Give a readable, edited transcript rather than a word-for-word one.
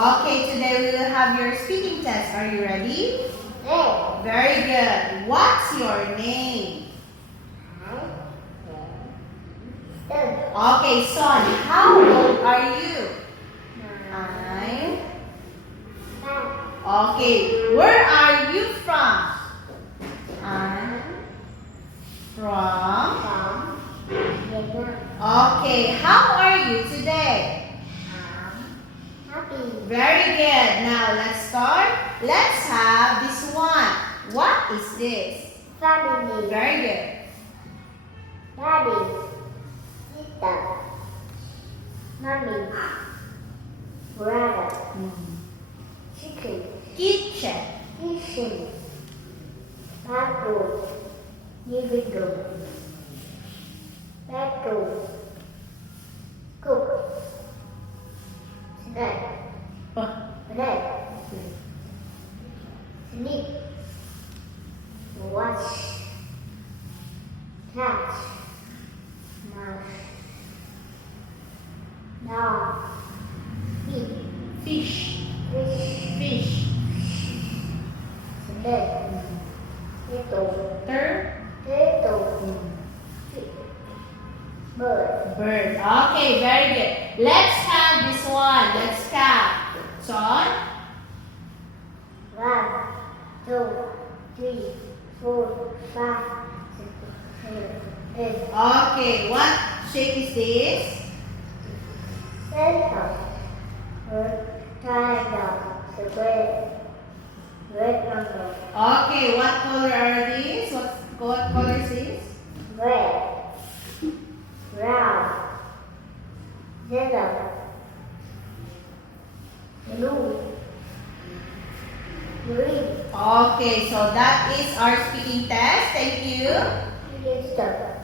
Okay, today we will have your speaking test. Are you ready? Yeah. Very good. What's your name? Okay, Son, how old are you? 9. Okay, where are you from? I'm from. Okay, how are you today? Very good. Now let's start. Let's have this one. What is this? Family. Very good. Daddy. Sister. Mommy. Brother. Chicken. Kitchen. Kitchen. Bathroom. Living room. Bedroom. Cook. Snack. Bread. Sleep. Watch. Catch. Mouse. Dog. Eat. Fish. Fish. Fish. Snake. Turtle. Turtle. Bird. Bird. Okay, very good. Let's have this one. Let's count. Son. 1, 2, 3, 4, 5, 6, 7, 8. Okay, what shape is this? Center. Triangle. Square. Rectangle. Okay, what color are these? What color is this? Red. Brown. Yellow. Blue. Green. Okay, so that is our speaking test. Thank you. Yes, sir.